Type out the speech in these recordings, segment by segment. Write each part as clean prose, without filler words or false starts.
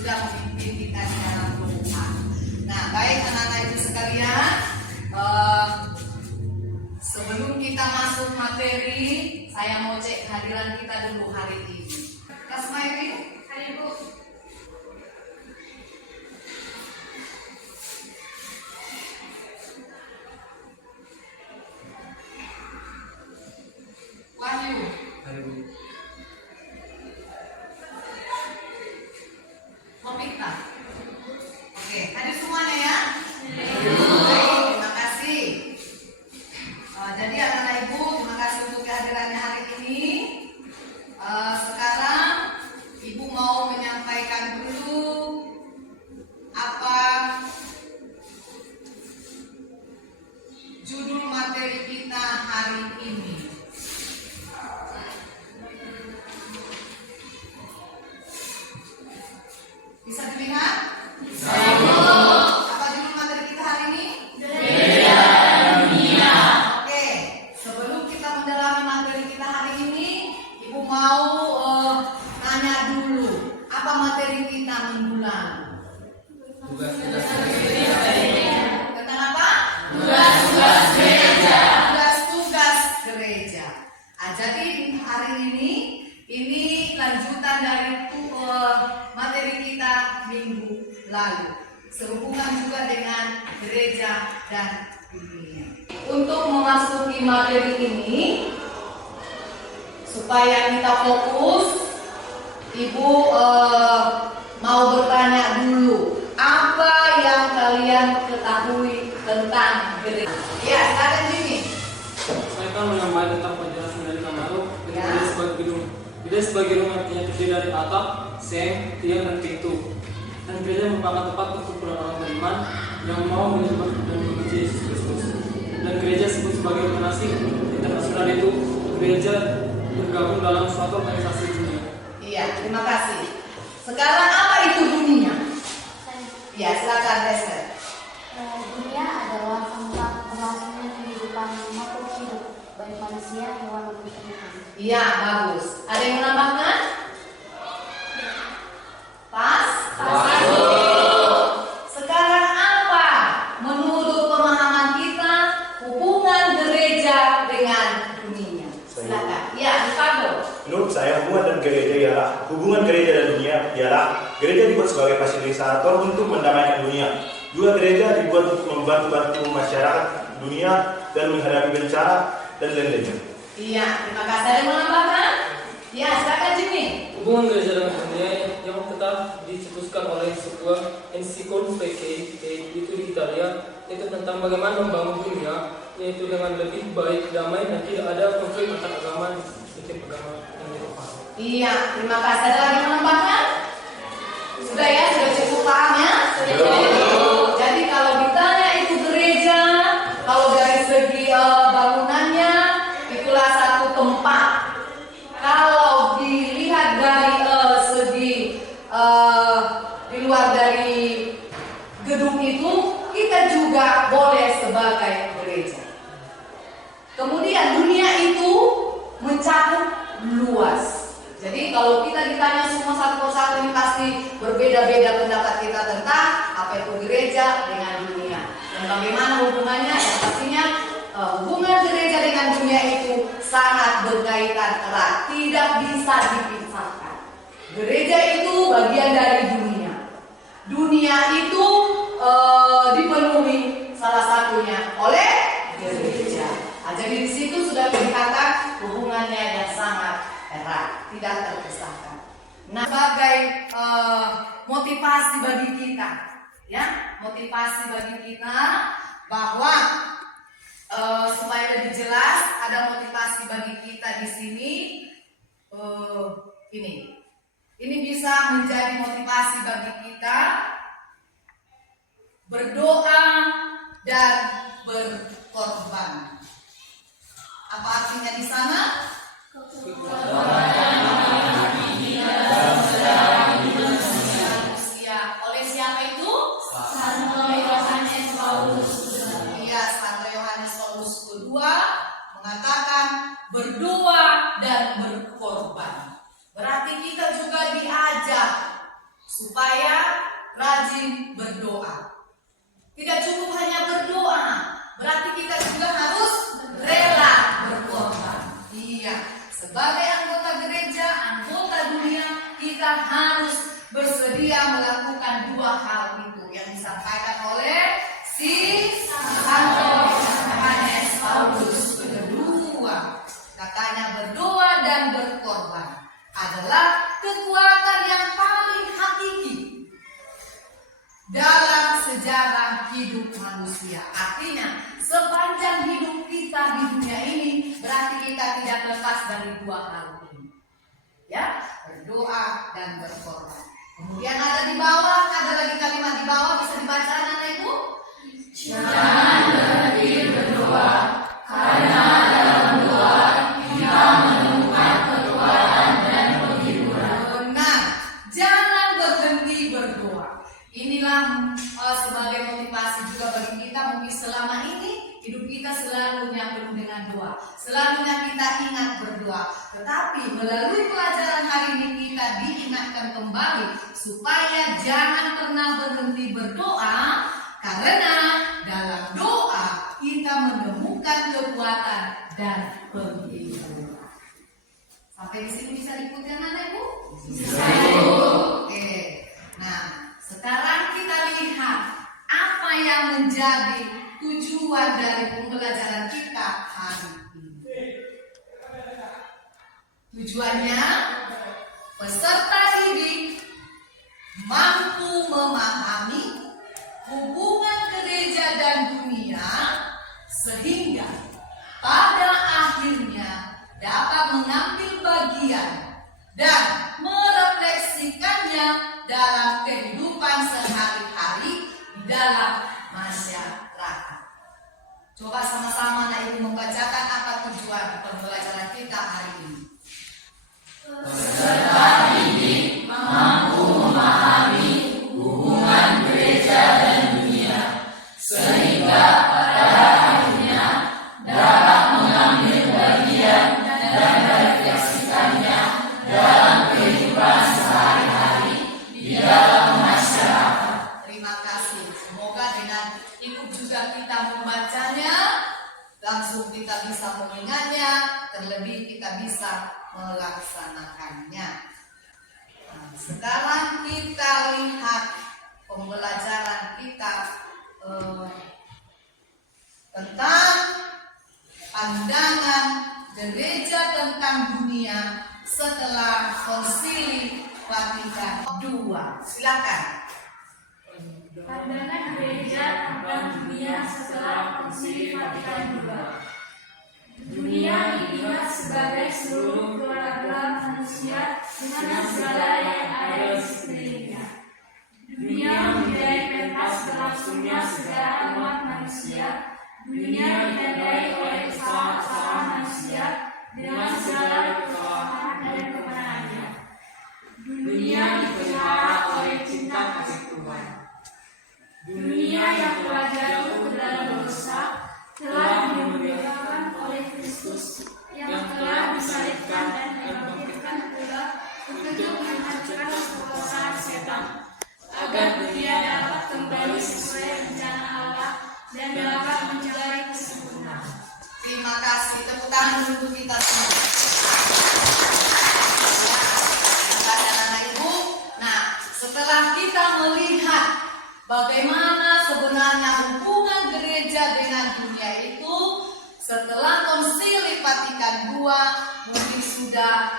sudah memimpin kita di dalam doa. Nah, baik anak-anak ibu sekalian, sebelum kita masuk materi, saya mau cek kehadiran kita dulu hari ini. Kelas Mairi, hari ibu. Wahyu. Hari ini. Novita. Oke, hadir semuanya ya. Baik, terima kasih. Jadi anak-anak ibu, terima kasih untuk kehadirannya hari ini. Sekarang ibu mau menyampaikan dulu apa judul materi kita hari ini. Bisa dilihat? Bisa. Apa judul materi kita hari ini? Gereja dunia. Oke, sebelum kita mendalami materi kita hari ini, ibu mau tanya dulu, apa materi kita minggu lalu? Tugas-tugas Tentang apa? Tugas-tugas gereja. Tugas-tugas gereja. Jadi hari ini lanjutan dari materi kita minggu lalu, sehubungan juga dengan gereja dan dunia. Untuk memasuki materi ini, supaya kita fokus, ibu mau bertanya dulu, apa yang kalian ketahui tentang gereja? Ya, silakan Jimmy. Saya akan menyampaikan tentang penjelasan dari Kamaru. Ya. Gereja sebagai rumah yang terdiri dari atap, seng, tiang, dan pintu. Dan gereja merupakan tempat untuk orang-orang beriman yang mau menyembah dan memuji Yesus Kristus. Dan gereja disebut sebagai organisasi internasional, itu gereja bergabung dalam suatu organisasi dunia. Iya, terima kasih. Sekarang apa itu dunia? Ya, silakan Esther. Dunia adalah tempat berlangsungnya kehidupan makhluk hidup, baik manusia, hewan, maupun tumbuhan. Iya, bagus. Ada yang menambahkan? Pas? Sekarang apa menurut pemahaman kita hubungan gereja dengan dunia? Silakan. Ya, Ricardo. Menurut saya hubungan gereja dan dunia ialah gereja dibuat sebagai fasilitator untuk mendamaikan dunia. Juga gereja dibuat untuk membantu masyarakat dunia dan menghadapi bencana dan lain-lainnya. Iya, terima kasih. Ada yang menambahkan? Ya, silakan Jimmy. Hubungan gereja dengan dunia yang tetap dicetuskan oleh sebuah ensiklopedia itu di Italia, itu tentang bagaimana membangun dunia, yaitu dengan lebih baik, damai, dan tidak ada konflik antar agama di setiap agama yang dirupakan. Iya, terima kasih. Ada lagi yang menambahkan? Sudah ya, sudah cukup paham ya? Jadi kalau ditanya itu gereja, kalau dari segi bangunannya, itulah satu tempat. Kalau dilihat dari segi di luar dari gedung itu, kita juga boleh sebagai gereja. Kemudian dunia itu mencakup luas. Jadi kalau kita ditanya semua satu persatu, ini pasti berbeda-beda pendapat kita tentang apa itu gereja dengan dunia dan bagaimana hubungannya. Yang pastinya hubungan gereja dengan dunia itu sangat berkaitan erat, tidak bisa dipisahkan. Gereja itu bagian dari dunia. Dunia itu dipenuhi salah satunya oleh gereja. Jadi di situ sudah kelihatan hubungannya yang sangat erat, tidak terpisahkan. Nah, sebagai motivasi bagi kita, ya, motivasi bagi kita bahwa supaya lebih jelas, ada motivasi bagi kita di sini. Ini bisa menjadi motivasi bagi kita berdoa dan berkorban. Apa artinya di sana? Oleh siapa itu? Santo Yohanes Paulus. Iya, Santo Yohanes Paulus kedua mengatakan berdoa dan berkorban. Berarti kita juga diajak supaya rajin berdoa. Tidak cukup hanya berdoa, berarti kita juga harus rela berkorban. Iya, sebagai anggota gereja, anggota dunia, kita harus bersedia melakukan dua hal itu yang disampaikan oleh si Santo Yohanes Paulus kedua. Katanya berdoa dan berkorban adalah kekuatan yang paling hakiki dalam sejarah hidup manusia. Artinya, sepanjang hidup kita di dunia ini, berarti kita tidak lepas dari dua hal ini. Ya, berdoa dan berkorban. Kemudian ada di bawah, ada lagi kalimat di bawah, bisa dibaca anak ibu? Jangan berhenti berdoa, karena dalam doa kita menemukan kekuatan dan penghiburan. Benar, jangan berhenti berdoa. Inilah sebagai motivasi juga bagi kita, mungkin selama ini hidup kita selalunya penuh dengan doa, selalunya kita ingat berdoa. Tetapi melalui pelajaran hari ini kita diingatkan kembali supaya jangan pernah berhenti berdoa, karena dalam doa kita menemukan kekuatan dan penghiburan. Sampai di sini bisa diikuti anak ibu? Bisa. Oke. Nah, sekarang kita lihat apa yang menjadi tujuan dari pembelajaran kita hari ini. Tujuannya, peserta didik mampu memahami hubungan gereja dan dunia sehingga pada akhirnya dapat mengambil bagian dan merefleksikannya dalam kehidupan sehari-hari di dalam masyarakat. Coba sama-sama anak ibu membacakan apa tujuan pembelajaran kita hari ini. Peserta didik mampu memahami hubungan gereja dan dunia sehingga pada akhirnya dapat mengambil bagian dan merefleksikannya dalam kehidupan sehari-hari di dalam masyarakat. Terima kasih. Semoga dengan ikut juga kita membacanya, langsung kita bisa mengingatnya, terlebih kita bisa melaksanakannya. Nah, sekarang kita lihat pembelajaran kita tentang pandangan gereja tentang dunia setelah Konsili Vatikan II. Silakan. Pandangan gereja tentang dunia setelah Konsili Vatikan II. Dunia dilihat sebagai seluruh gelar-gelar manusia dengan segala yang ada di sekelilingnya. Dunia menjadi pentas berlangsungnya segala umat manusia. Dunia ditandai oleh kesalahan-kesalahan manusia dengan segala kesalahan dan kemenangannya. Dunia dipelihara oleh cinta kasih Tuhan. Dunia yang telah jatuh ke dalam dosa telah dimerdekakan oleh Kristus yang telah disalibkan dan dibangkitkan pula untuk menghancurkan kekuasaan setan, agar dunia dapat kembali sesuai rencana Allah dan dapat mencapai kesempurnaan. Terima kasih. Tepuk tangan untuk kita semua. Anak ibu. Nah, setelah kita melihat bagaimana sebenarnya hubungan gereja dengan dunia itu, setelah Konsili Vatikan II mungkin sudah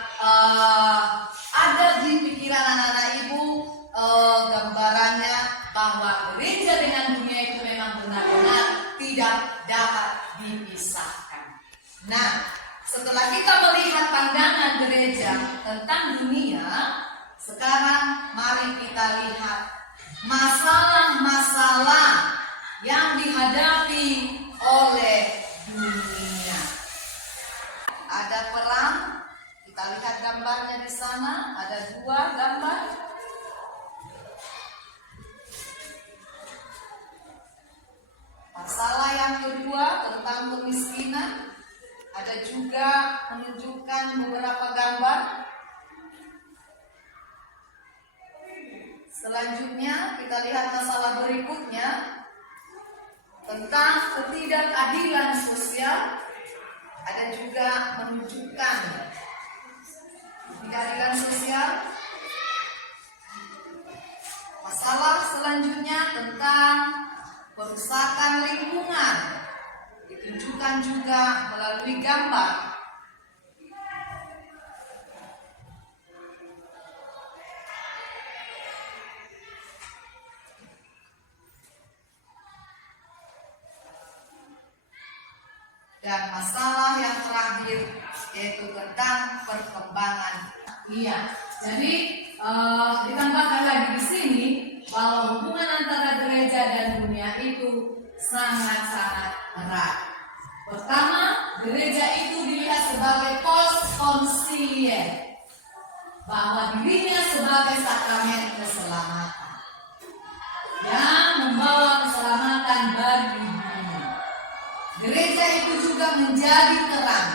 ada di pikiran anak-anak ibu gambarannya bahwa gereja dengan dunia itu memang benar-benar tidak dapat dipisahkan. Nah, setelah kita melihat pandangan gereja tentang dunia, sekarang mari kita lihat masalah-masalah yang dihadapi oleh dunia. Ada perang, kita lihat gambarnya di sana, ada dua gambar. Masalah yang kedua tentang kemiskinan, ada juga menunjukkan beberapa gambar. Selanjutnya kita lihat masalah berikutnya tentang ketidakadilan sosial. Ada juga menunjukkan ketidakadilan sosial. Masalah selanjutnya tentang perusakan lingkungan. Ditunjukkan juga melalui gambar. Dan masalah yang terakhir yaitu tentang perkembangan. Iya, jadi ditambahkan lagi di sini bahwa hubungan antara gereja dan dunia itu sangat-sangat erat. Pertama, gereja itu dilihat sebagai pos konsilien, bahwa dirinya sebagai sakramen keselamatan yang membawa keselamatan bagi dunia. Gereja itu juga menjadi terang,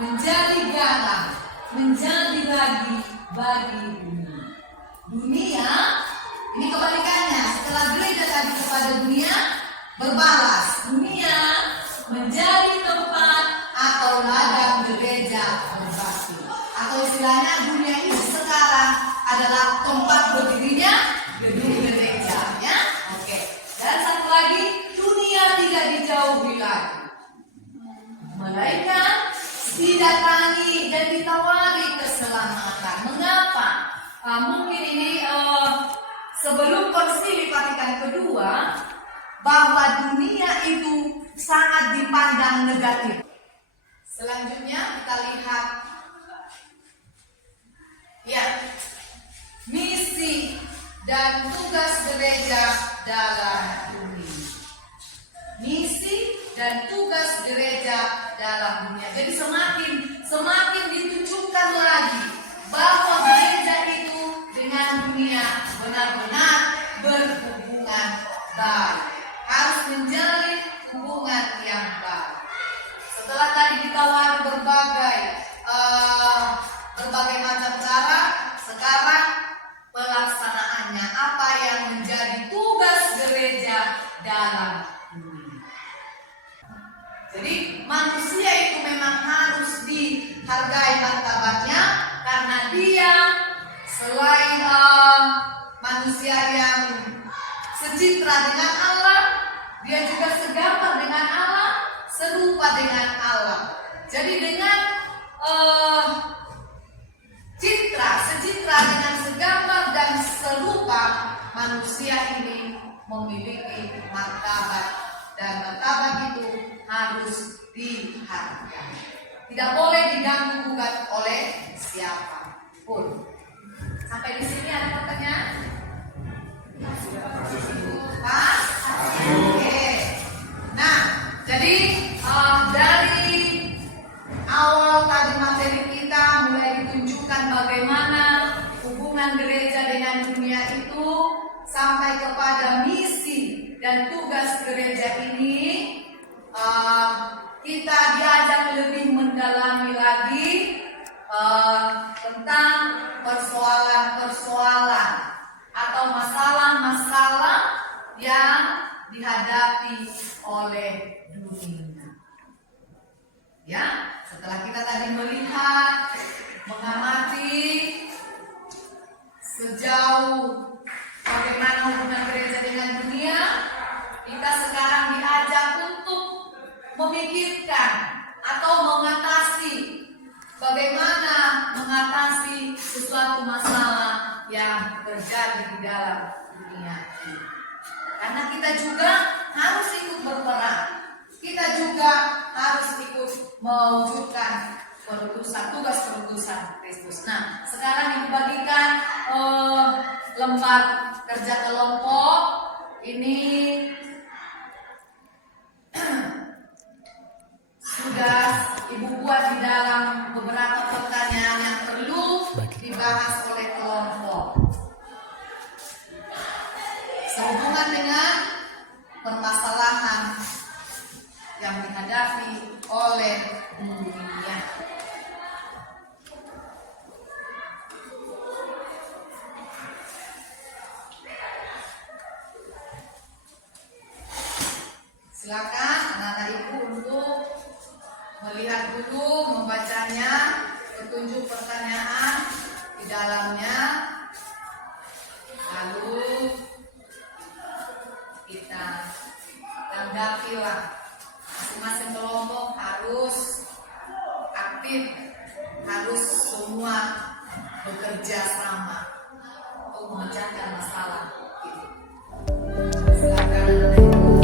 menjadi garam, menjadi bagi dunia. Dunia, ini kebalikannya. Setelah gereja tadi kepada dunia, berbalas. Dunia menjadi tempat atau ladang gereja berbakti. Atau istilahnya dunia ini sekarang adalah tempat berdirinya gedung gereja, ya. Oke. Dan satu lagi, dunia tidak dijauhi lagi, melainkan didatangi dan ditawari keselamatan. Mengapa? Mungkin ini sebelum Konsili Vatikan kedua, bahwa dunia itu sangat dipandang negatif. Selanjutnya kita lihat ya, misi dan tugas gereja dalam dunia. Misi dan tugas gereja dalam dunia. Jadi semakin ditunjukkan lagi bahwa gereja itu dengan dunia benar-benar berhubungan baik, harus menjalin hubungan yang baik. Setelah tadi ditawari berbagai macam cara, sekarang pelaksanaannya apa yang menjadi tugas gereja dalam dunia. Jadi manusia itu memang harus dihargai martabatnya, karena dia selain manusia yang secitra dengan Allah, dia juga segambar dengan Allah, serupa dengan Allah. Jadi dengan secitra dengan segambar dan serupa, manusia ini memiliki martabat, dan martabat itu harus dihargai. Tidak boleh diganggu gugat oleh siapapun. Sampai di sini ada pertanyaan? Pas? Oke. Nah, jadi dari awal tadi materi kita mulai ditunjukkan bagaimana hubungan gereja dengan dunia itu sampai kepada misi dan tugas gereja ini. Kita diajak lebih mendalami lagi tentang persoalan-persoalan atau masalah-masalah yang dihadapi oleh dunia. Ya, setelah kita tadi melihat, mengamati sejauh bagaimana hubungan gereja dengan dunia, kita sekarang diajak untuk memikirkan atau mengatasi bagaimana mengatasi sesuatu masalah yang terjadi di dalam dunia ini. Karena kita juga harus ikut berperan. Kita juga harus ikut mewujudkan tugas perutusan Kristus. Nah, sekarang dibagikan lembar kerja kelompok ini sudah Ibu buat di dalam beberapa pertanyaan yang perlu dibahas oleh kelompok sehubungan dengan permasalahan yang dihadapi oleh dunia. Silakan anak-anak ibu untuk melihat dulu, membacanya, petunjuk pertanyaan di dalamnya, lalu kita tanggapilah. Masing-masing kelompok harus aktif, harus semua bekerja sama untuk memecahkan masalah. Silakan anak-anak ibu.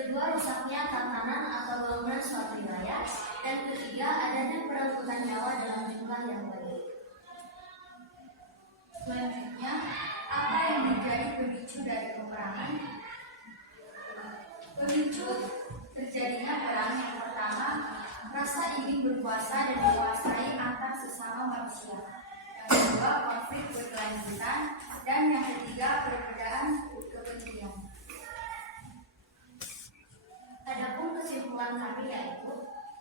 Kedua, rusaknya tatanan atau bangunan suatu wilayah. Dan ketiga, adanya perangkutan nyawa dalam jumlah yang banyak. Selanjutnya, apa yang menjadi pemicu dari peperangan? Pemicu terjadinya perang yang pertama, rasa ingin berkuasa dan menguasai antar sesama manusia. Yang kedua, konflik berkelanjutan. Dan yang ketiga, perbedaan kepentingan. Adapun kesimpulan kami yaitu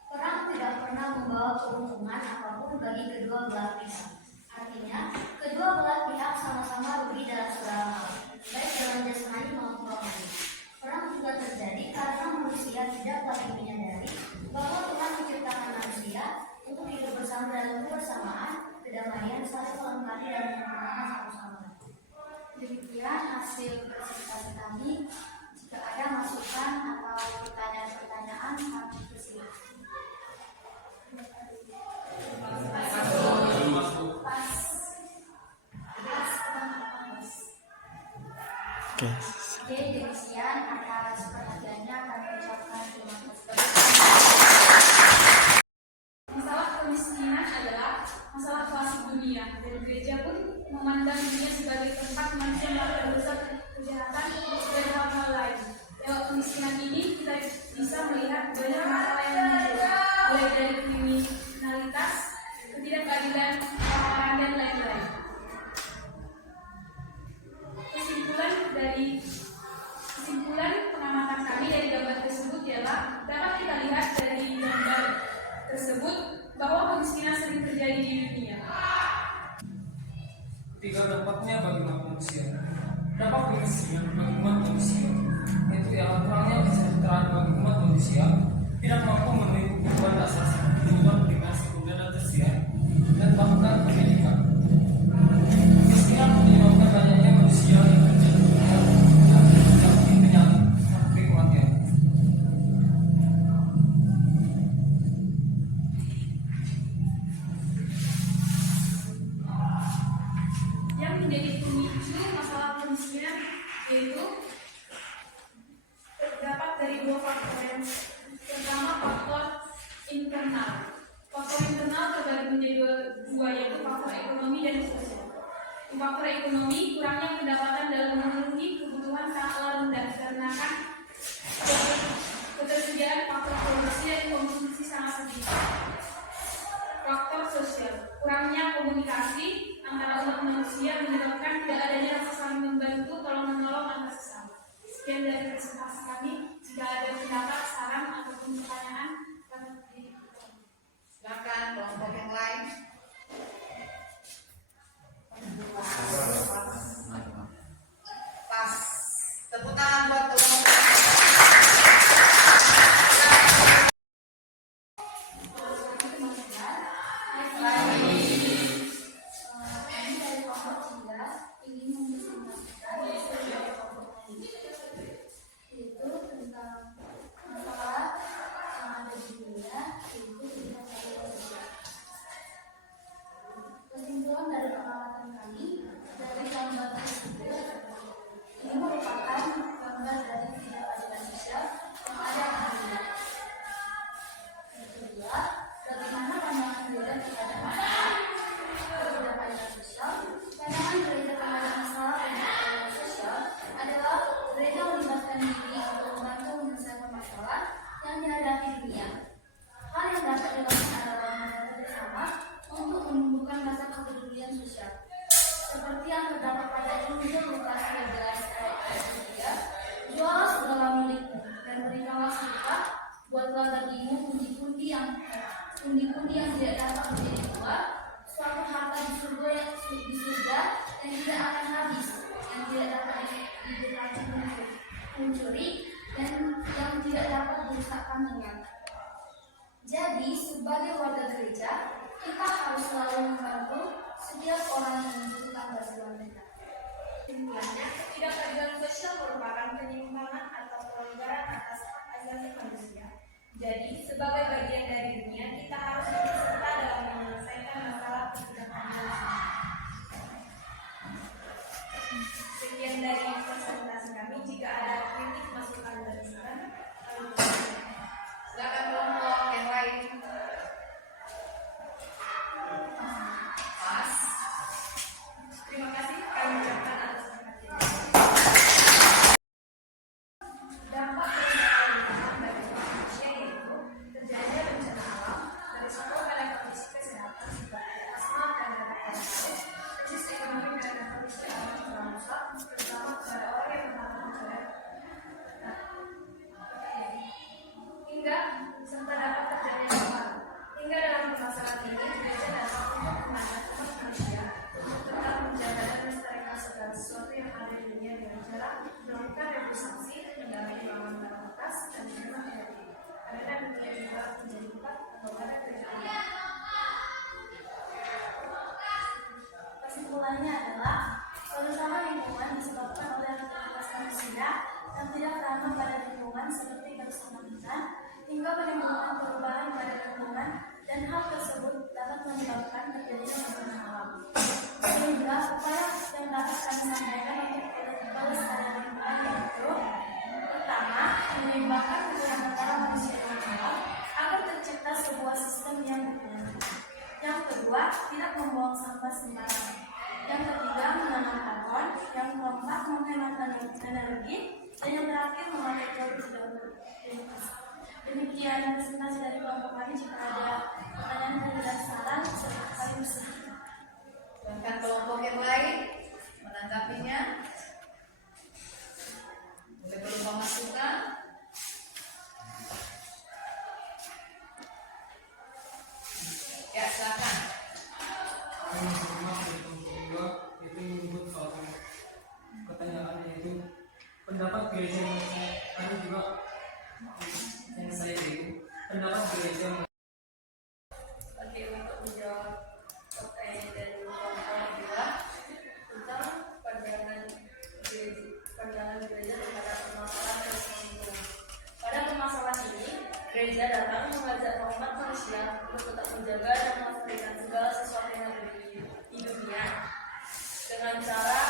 perang tidak pernah membawa keuntungan apapun bagi kedua belah pihak. Artinya, kedua belah pihak sama-sama rugi dalam segala hal, baik dalam jasmani maupun rohani. Perang juga terjadi karena manusia tidak lagi menyadari bahwa Tuhan menciptakan manusia untuk hidup bersama dalam kebersamaan, kedamaian, saling melengkapi dan menyempurnakan satu sama lain. Demikian hasil presentasi kami. Jika ada masukan atau pertanyaan-pertanyaan, kami persilakan. Oke, demikian atas perhatiannya kami ucapkan terima kasih. Masalah kemiskinan adalah masalah klasik dunia, dan gereja pun memandang dunia sebagai tempat manusia melakukan dosa, kejahatan, dan hal-hal lain. Lewat kemiskinan ini kita bisa melihat banyak masalah yang muncul, mulai dari kriminalitas, ketidakadilan, kelaparan, dan lain-lain. Kesimpulan pengamatan tiga dampaknya bagi umat manusia. Dampak kemiskinan bagi umat manusia, yaitu yang kurangnya kesejahteraan bagi umat manusia, tidak mampu memenuhi kebutuhan dasar seperti kebutuhan primer, sekunder, dan tersier, dan bahkan pendidikan. Kemiskinan menyebabkan banyaknya manusia yang terjadi dan terjangkit penyakit sampai kematian. Yang menjadi pemicu masalah kemiskinan yaitu terdapat dari dua faktor. Yang pertama faktor internal. Faktor internal terbagi menjadi dua, yaitu faktor ekonomi dan sosial. Di faktor ekonomi, kurangnya pendapatan dalam memenuhi kebutuhan sangatlah rendah dikarenakan ketersediaan faktor produksi dan konsumsi sangat sedikit. Faktor sosial, kurangnya komunikasi antara umat manusia menyebabkan tidak adanya rasa saling membantu tolong menolong antar sesama. Sekian dari presentasi kami. Jika ada pendapat, saran ataupun pertanyaan, Silakan kelompok yang lain. Pas. Tepuk tangan buat kelompok. Kami dari kelompok 11 ingin mempresentasikan yaitu tentang masalah yang ada di dunia, yaitu tentang keadilan sosial. Kesimpulan dari pengamatan kami dari gambar tersebut, ini merupakan gambar dari ketidakadilan sosial yang ada di dunia. Yang kedua, bagaimana pandangan gereja terhadap masalah ketidakadilan sosial? Pandangan gereja terhadap masalah ketidakadilan sosial adalah gereja melibatkan diri untuk membantu menyelesaikan masalah yang dihadapi dunia. Hal yang dapat dilakukan adalah membantu bersama untuk menumbuhkan rasa kepedulian sosial. Seperti yang terdapat pada Injil Lukas 13 ayat 3, jualah segala milikmu dan berikanlah sedekah, buatlah bagimu pundi-pundi yang tidak dapat menjadi buah, suatu harta di surga yang tidak akan habis, yang tidak dapat didekati mencuri, dan yang tidak dapat dirusakkan dengan. Jadi, sebagai warga gereja, kita harus selalu membantu setiap orang yang membutuhkan bantuan kita. kesimpulannya, ketidakadilan sosial merupakan penyimpangan atau pelanggaran atas hak asasi manusia. Jadi, sebagai bagian dari dunia, kita harus ikut serta dalam menyelesaikan masalah ketidakadilan sosial. Sekian dari presentasi kami. Jika ada kritik, masukan, dan saran, kami persilakan. Silakan kelompok yang lain. Pas. Terima kasih kami ucapkan atas perhatian. Dampak kerusakan lingkungan bagi manusia yaitu terjadinya bencana alam, berisiko pada kondisi kesehatan seperti asma dan kanker, krisis ekonomi karena kondisi alam yang rusak, terutama pada orang yang mengalami mencari hingga serta dapat terjadinya kembali. Hingga dalam permasalahan ini, gereja dapat untuk mengajak umat manusia untuk tetap menjaga dan melestarikan segala sesuatu yang ada di dunia dengan cara melakukan revolusi, mendalamai lawan batas dan menerima energi. Karena dunia juga menjadi tempat pembangunan kerjaan. Kesimpulannya adalah kerusakan lingkungan disebabkan oleh aktivitas manusia yang tidak ramah pada lingkungan seperti kerusakan hutan hingga menimbulkan perubahan pada lingkungan, dan hal tersebut dapat menyebabkan terjadinya bencana alam. Sehingga upaya yang dapat kami sampaikan untuk pelestarian lingkungan yaitu: pertama, menyeimbangkan hubungan antara manusia dan alam agar tercipta sebuah sistem yang berkelanjutan. Yang kedua, tidak membuang sampah sembarangan. Yang ketiga, menanam pohon. Yang keempat, menghemat energi. Dan yang terakhir, memakai produk daur ulang. Demikian presentasi dari kelompok kami. Jika ada pertanyaan dengan cara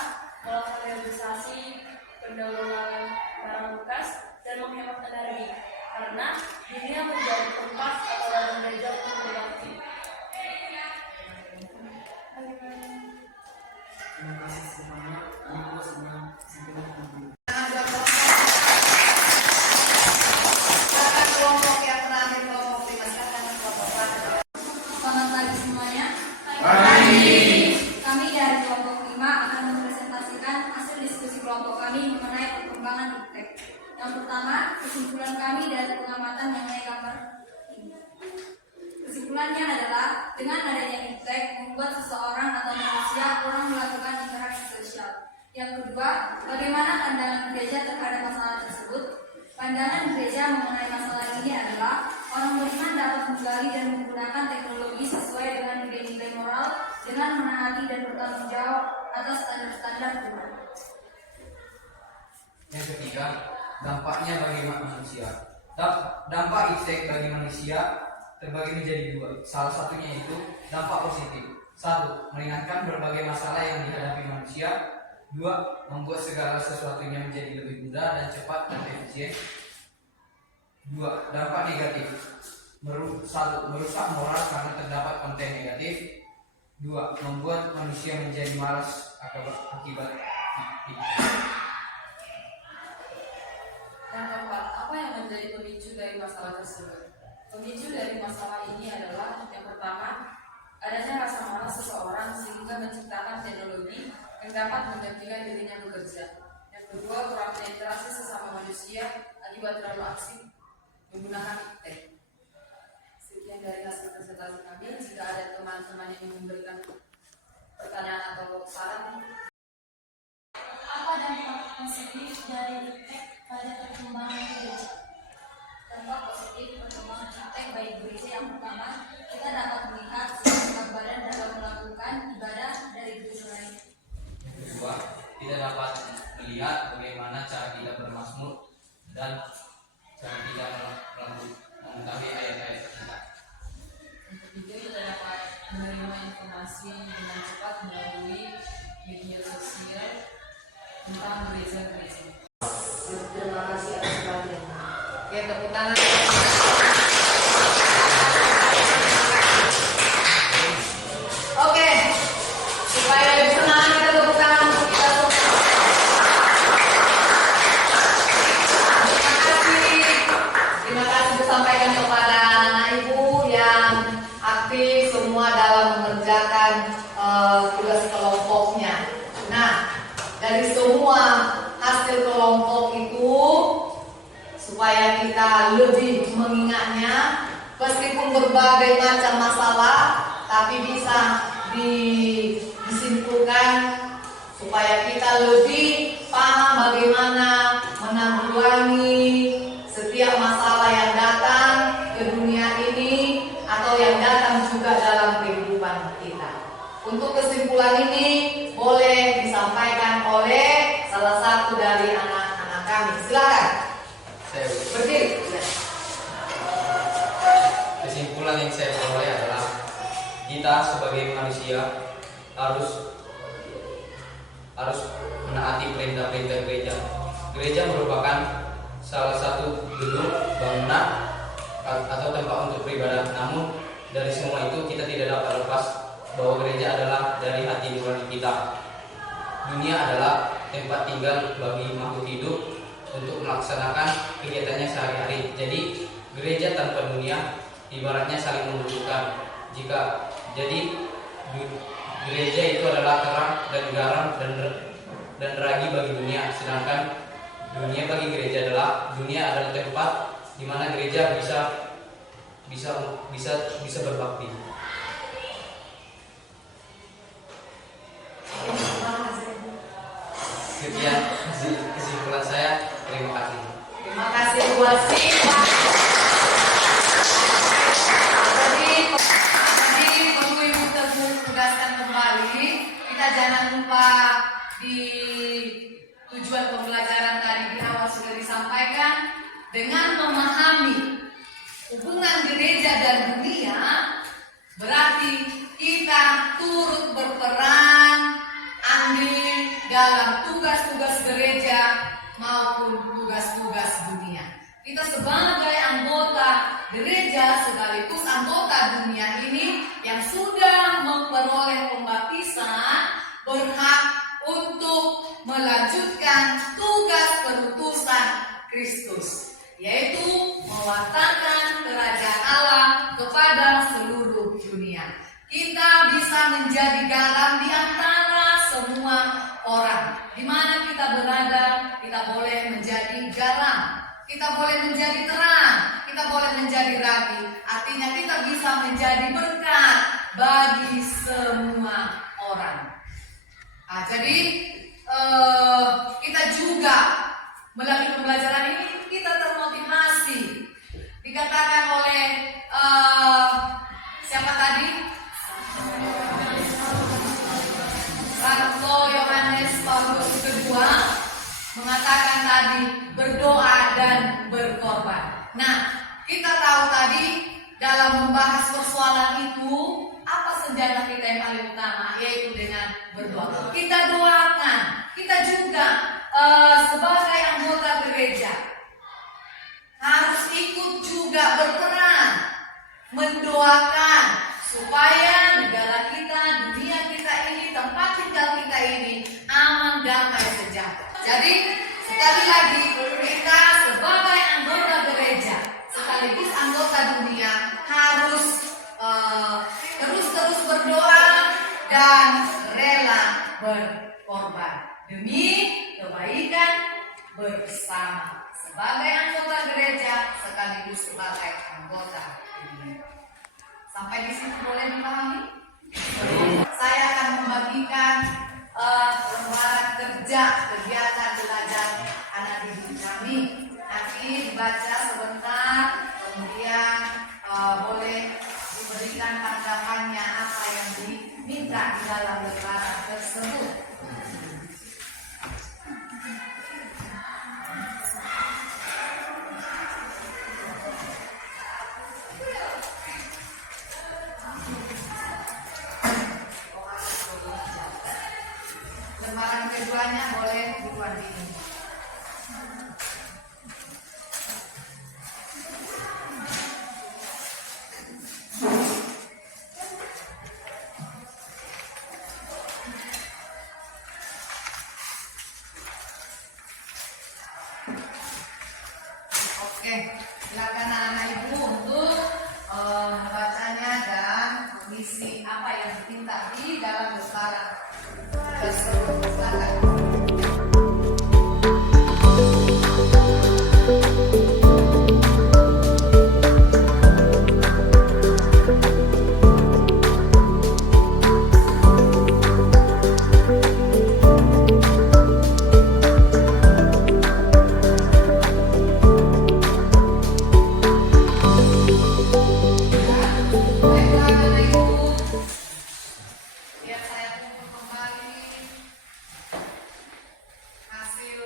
melakukan realisasi, pendaluran barang bekas, dan menghemat energi. Karena dunia menjadi tempat atau ladang gereja untuk berbakti. Terima kasih semuanya. Aku senang sampai nanti. Silakan kelompok yang terakhir, kelompok 5. Silakan kelompok 4. Selamat pagi semuanya. Kami dari kelompok 5 akan mempresentasikan hasil diskusi kelompok kami mengenai perkembangan iptek. Yang pertama, kesimpulan kami dari pengamatan mengenai gambar ini. Kesimpulannya adalah dengan adanya iptek membuat seseorang atau manusia kurang melakukan interaksi sosial. Yang kedua, bagaimana pandangan gereja terhadap masalah tersebut? Pandangan gereja mengenai masalah ini adalah orang beriman dapat menggali dan menggunakan teknologi sesuai dengan nilai-nilai moral dengan menaati dan bertanggung jawab atas standar-standar Tuhan. Yang ketiga, dampaknya bagi manusia. Dampak iptek bagi manusia terbagi menjadi dua. Salah satunya itu dampak positif. 1. Meringankan berbagai masalah yang dihadapi manusia. 2. Membuat segala sesuatunya menjadi lebih mudah dan cepat dan efisien. 2. Dampak negatif. 1. Merusak moral karena terdapat konten negatif. 2. Membuat manusia menjadi malas akibat itu. Yang keempat, apa yang menjadi pemicu dari masalah tersebut? Pemicu dari masalah ini adalah yang pertama, adanya rasa malas seseorang sehingga menciptakan teknologi yang dapat menggantikan dirinya bekerja. Yang kedua, kurangnya interaksi sesama manusia akibat terlalu aksi menggunakan iptek. Sekian dari hasil presentasi kami. Jika ada teman-teman yang memberikan pertanyaan atau saran, Apa dampak positif dari iptek pada perkembangan gereja? Dampak positif perkembangan iptek bagi gereja yang pertama, kita dapat melihat gambaran dalam melakukan ibadah dari gereja lain. Yang kedua, kita dapat melihat bagaimana cara kita bermazmur dan cara kita mengetahui ayat-ayat kita. yang ketiga, kita dapat menerima informasi dengan cepat melalui media sosial tentang gereja-gereja. Terima kasih atas perhatiannya. Oke, tepuk tangan. Oke, supaya lebih senang kita tepuk tangan untuk kita semua. Terima kasih disampaikan kepada anak ibu yang aktif semua dalam mengerjakan tugas kelompoknya. Nah, dari semua hasil kelompok itu, supaya kita lebih mengingatnya, meskipun berbagai macam masalah, tapi bisa disimpulkan supaya kita lebih paham bagaimana menanggulangi setiap masalah yang datang ke dunia ini atau yang datang juga dalam kehidupan kita. Untuk kesimpulan ini boleh disampaikan oleh salah satu dari anak-anak kami. Silakan. Berdiri. Kesimpulan yang saya peroleh adalah kita sebagai manusia harus menaati perintah-perintah gereja. Gereja merupakan salah satu gedung bangunan atau tempat untuk beribadah. Namun dari semua itu kita tidak dapat lepas bahwa gereja adalah dari hati nurani kita. Dunia adalah tempat tinggal bagi makhluk hidup untuk melaksanakan kegiatannya sehari-hari. Jadi gereja tanpa dunia ibaratnya saling membutuhkan. Gereja itu adalah terang dan garam dan ragi bagi dunia, sedangkan dunia bagi gereja adalah tempat di mana gereja bisa berbakti. Sekian kesimpulan saya. Terima kasih. Terima kasih Bu Asri. Jadi perlu Ibu tegaskan kembali, kita jangan lupa di tujuan pembelajaran tadi di awal sudah disampaikan, dengan memahami hubungan gereja dan dunia berarti kita turut berperan andil dalam tugas-tugas gereja maupun tugas-tugas dunia. Kita sebagai anggota gereja sekaligus anggota dunia ini yang sudah memperoleh pembaptisan berhak untuk melanjutkan tugas perutusan Kristus, yaitu mewartakan kerajaan Allah kepada seluruh dunia. Kita bisa menjadi garam di antara semua orang. Di mana kita berada, kita boleh menjadi garam. Kita boleh menjadi terang, kita boleh menjadi rapi. Artinya kita bisa menjadi berkat bagi semua orang. Nah, jadi kita juga melalui pembelajaran ini kita termotivasi. Dikatakan oleh siapa tadi? Santo Yohanes Paulus kedua mengatakan tadi berdoa dan berkorban. Nah, kita tahu tadi dalam membahas persoalan itu apa senjata kita yang paling utama, yaitu dengan berdoa. Kita doakan, kita juga sebagai anggota gereja harus ikut juga berperan mendoakan supaya negara kita, dunia kita ini, tempat tinggal kita ini aman, damai, sejahtera. Jadi sekali lagi kita sebagai anggota gereja sekaligus anggota dunia harus terus berdoa dan rela berkorban demi kebaikan bersama sebagai anggota gereja sekaligus sebagai anggota dunia. Sampai di sini boleh dipahami? Saya akan membagikan lembaran kerja kegiatan belajar anak didik kami. Nanti dibaca sebentar, kemudian boleh diberikan tanggapannya apa yang diminta di dalam lembaran tersebut. Lembaran keduanya boleh dibuat ini. Oke, silakan anak-anak ibu untuk membacanya dan mengisi apa yang diminta di dalam lembaran tersebut. Silakan. Baiklah anak ibu, biar saya kumpul kembali hasil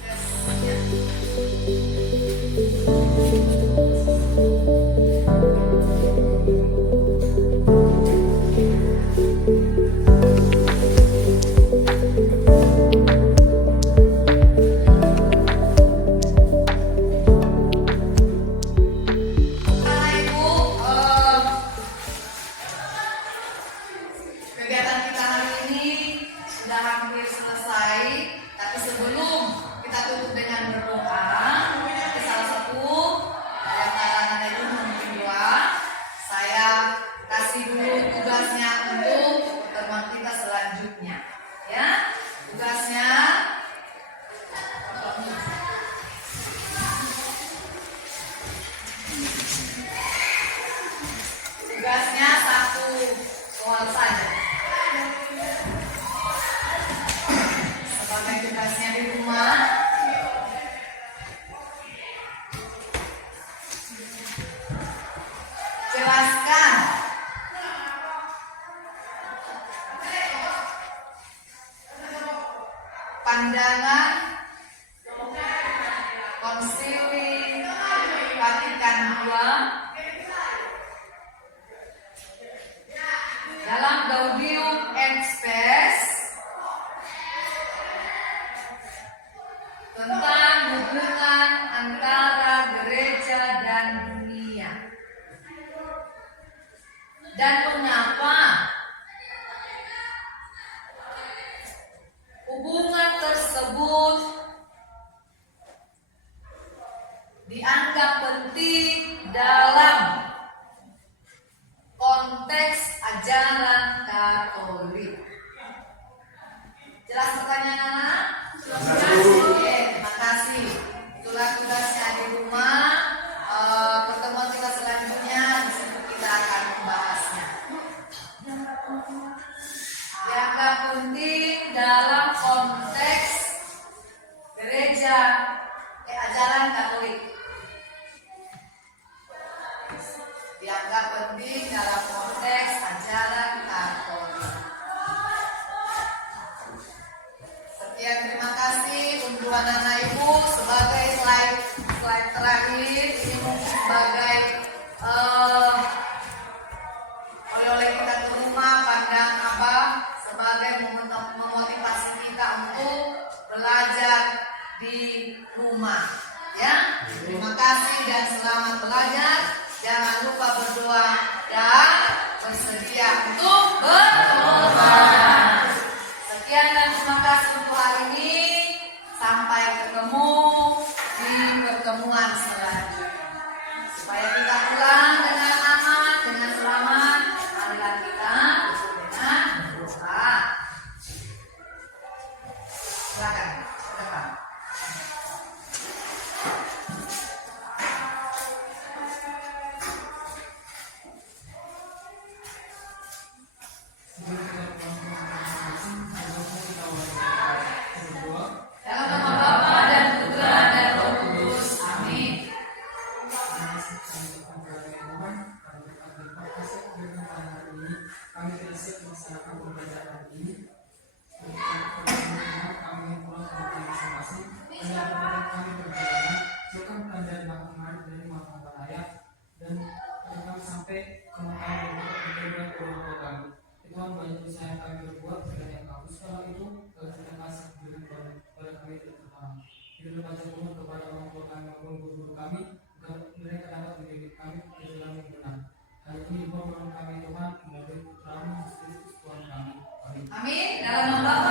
tesnya. Anak ibu, kegiatan kita hari ini sudah hampir selesai. Tapi sebelum kita tutup dengan berdoa, nanti salah satu dari antara anak ibu memimpin doa. Saya kasih dulu tugasnya untuk teman kita selanjutnya. Ya, tugasnya satu soal saja. Sebagai tugasnya di rumah, jelaskan pandangan Konsili Vatikan II dalam Gaudium et Spes murid. Jelas pertanyaan anak? Jelas. Oke, terima kasih. Itulah tugasnya di rumah. Pertemuan kita selanjutnya di situ kita akan membahasnya. Dianggap penting dalam konteks gereja ajaran Katolik. Dianggap penting dalam konteks ajaran Katolik. Sekian, terima kasih untuk anak-anak ibu. Sebagai slide terakhir, ini mungkin sebagai oleh-oleh kita ke rumah, pandang apa sebagai memotivasi kita untuk belajar di rumah. Ya, terima kasih dan selamat belajar. Jangan lupa berdoa dan bersedia untuk berkorban. Sekian dan terima kasih untuk hari ini. Sampai ketemu di pertemuan selanjutnya. Supaya kita pulang dengan aman, dengan selamat. Marilah kita dengan berdoa. Silakan ke depan. Dalam nama Bapa dan Putra dan Roh Kudus. Amin. Kami tidak siap melaksanakan pembelajaran ini. Kami pulang ke rumah masing-masing. Pendapat kami berjalan, bukan pandai makan dari makan raya dan kami sampai ke makan berbuat kedua kami. Tuhan banyak usaha yang kami berbuat banyak kamu. Setelah itu kita kasih berikan pada kami terutama. Berikan pajak Tuhan kepada orang tua kami maupun guru-guru kami agar mereka dapat mendidik kami ke dalam yang benar. Hari ini Tuhan kami Tuhan melalui putramu Yesus Kristus Tuhan kami. Amin. Amin. Dalam nama Bapa